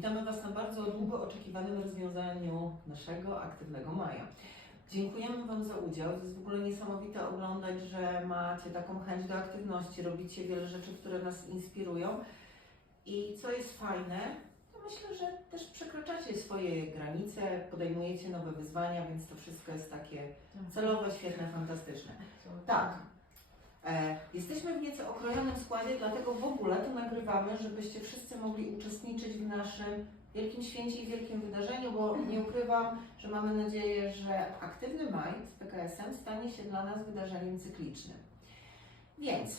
Witamy Was na bardzo długo oczekiwanym rozwiązaniu naszego aktywnego maja. Dziękujemy Wam za udział. To jest w ogóle niesamowite oglądać, że macie taką chęć do aktywności, robicie wiele rzeczy, które nas inspirują. I co jest fajne, to myślę, że też przekraczacie swoje granice, podejmujecie nowe wyzwania, więc to wszystko jest takie celowe, świetne, fantastyczne. Tak. E, jesteśmy w nieco okrojonym składzie, dlatego w ogóle to nagrywamy, żebyście wszyscy mogli uczestniczyć w naszym wielkim święcie i wielkim wydarzeniu, bo nie ukrywam, że mamy nadzieję, że aktywny maj z PKS-em stanie się dla nas wydarzeniem cyklicznym. Więc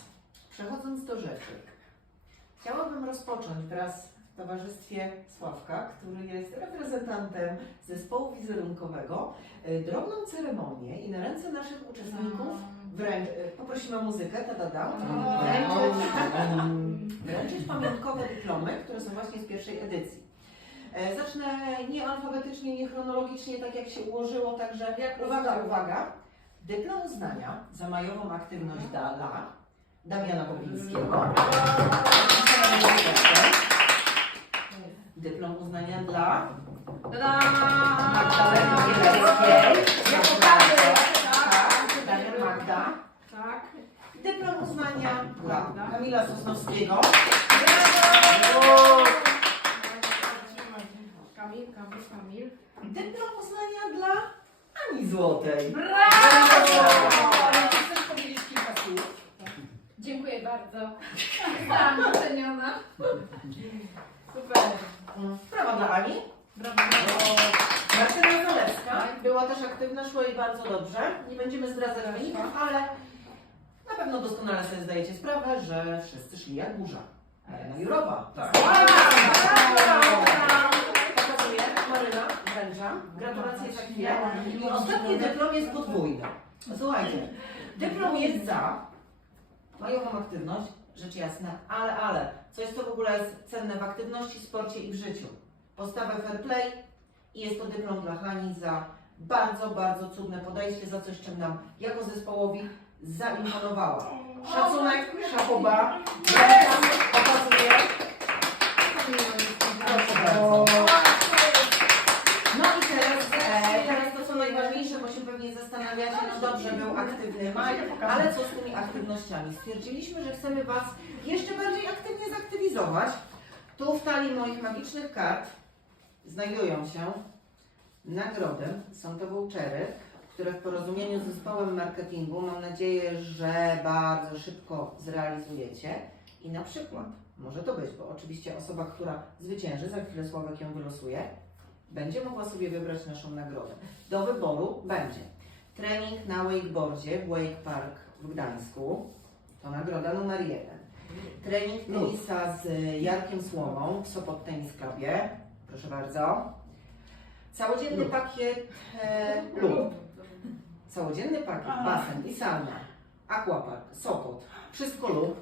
przechodząc do rzeczy, chciałabym rozpocząć wraz w towarzystwie Sławka, który jest reprezentantem zespołu wizerunkowego, e, drobną ceremonię i na ręce naszych uczestników wręcz, poprosimy o muzykę, ta da da, wręczyć, wręczyć pamiątkowe dyplomy, które są właśnie z pierwszej edycji. E, Zacznę nie alfabetycznie, nie chronologicznie, tak jak się ułożyło, także uwaga, uwaga. Dyplom uznania za majową aktywność dla Damiana Bobińskiego. Dyplom uznania dla Magdaleny Kamila Sosnowskiego. Kamil, Kamil, Kamil. Dyplom uznania dla Ani Złotej. Brawo! Chcesz powiedzieć kilka słów? Dziękuję bardzo. Zostałam doceniona. Super. Sprawa dla Ani. Brawo. Martyna Zalewska była też aktywna, szło jej bardzo dobrze. Nie będziemy zdradzać wyników, ale na pewno doskonale sobie zdajecie sprawę, że wszyscy szli jak burza. Maryna Jurowa. Tak. Pokazuję, Maryna, wręczam. Gratulacje za chwilę. I ostatni dyplom jest podwójny. Słuchajcie, dyplom jest za majową aktywność, rzecz jasna, ale, ale, coś co w ogóle jest cenne w aktywności, sporcie i w życiu. Postawę fair play i jest to dyplom dla Hani za bardzo, bardzo cudne podejście, za coś, czym nam jako zespołowi zaimponowała. Szacunek, szapoba, wręczam, pokazuję. Proszę bardzo. No i teraz, e, teraz to co najważniejsze, bo się pewnie zastanawiacie, no dobrze, był aktywny maj, ale co z tymi aktywnościami? Stwierdziliśmy, że chcemy Was jeszcze bardziej aktywnie zaktywizować. Tu w talii moich magicznych kart znajdują się nagrody. Są to vouchery, które w porozumieniu z zespołem marketingu mam nadzieję, że bardzo szybko zrealizujecie. I na przykład, może to być, bo oczywiście osoba, która zwycięży, za chwilę Sławek ją wylosuje, będzie mogła sobie wybrać naszą nagrodę. Do wyboru będzie trening na wakeboardzie w Wake Park w Gdańsku. To nagroda numer jeden. Trening tenisa z Jarkiem Słomą w Sopot Tennis Clubie. Proszę bardzo. Całodzienny Lub. pakiet e, lub. Całodzienny pakiet, basen i sauna. Aquapark, Sopot. Wszystko lub.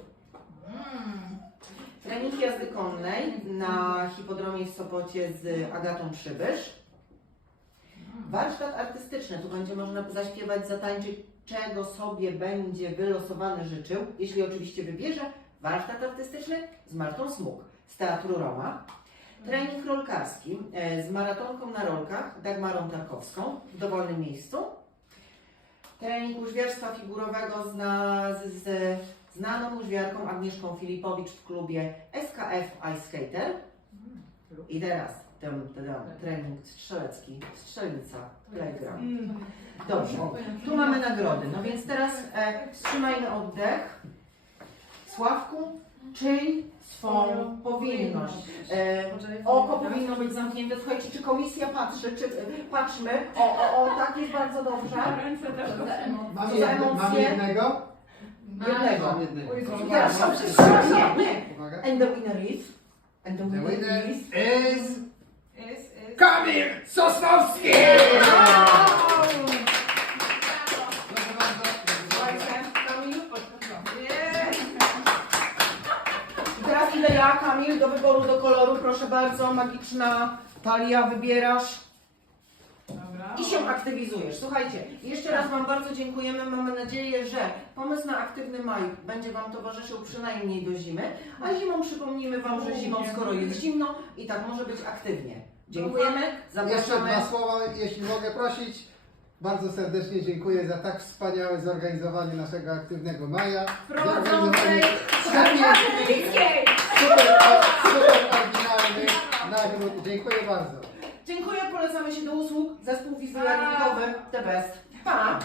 Trening jazdy konnej na hipodromie w Sopocie z Agatą Przybysz. Warsztat artystyczny, tu będzie można zaśpiewać, zatańczyć, czego sobie będzie wylosowany życzył, jeśli oczywiście wybierze. Warsztat artystyczny z Martą Smuk z Teatru Roma. Trening rolkarski e, z maratonką na rolkach Dagmarą Tarkowską w dowolnym miejscu. Trening łyżwiarstwa figurowego zna, z, z znaną łyżwiarką Agnieszką Filipowicz w klubie SKF Ice Skater. I teraz ten, ten, trening strzelecki, strzelnica, playground. Dobrze, tu mamy nagrody. No więc teraz e, wstrzymajmy oddech. Sławku, czyń swą powinność. E, oko powinno być zamknięte. Słuchajcie, czy komisja patrzy, czy patrzmy. O, o, o, tak jest bardzo dobrze. Ręce też Mam, Co za jedne, mam emocje? jednego. Jednego. Nie. Uwaga. And the winner is? And the The winner is? is jest. Kamil Sosnowski! Proszę bardzo. Słuchajcie, Kamil. Jest. I teraz idę ja, Kamil, do wyboru do koloru. Proszę bardzo, magiczna talia, wybierasz. Dobra. i się aktywizujesz. Słuchajcie, jeszcze raz Wam bardzo dziękujemy. Mamy nadzieję, że pomysł na aktywny maj będzie Wam towarzyszył przynajmniej do zimy, a zimą przypomnimy Wam, że zimą, skoro jest zimno i tak może być aktywnie. Dziękujemy, Jeszcze zapraszamy. dwa słowa, jeśli mogę prosić. Bardzo serdecznie dziękuję za tak wspaniałe zorganizowanie naszego aktywnego maja. Prowadzącej Świetnie, Katolickiej. super, super oryginalnych nagród. Dziękuję bardzo. Dziękuję, polecamy się do usług. Zespół wizualnikowy The Best. Pa!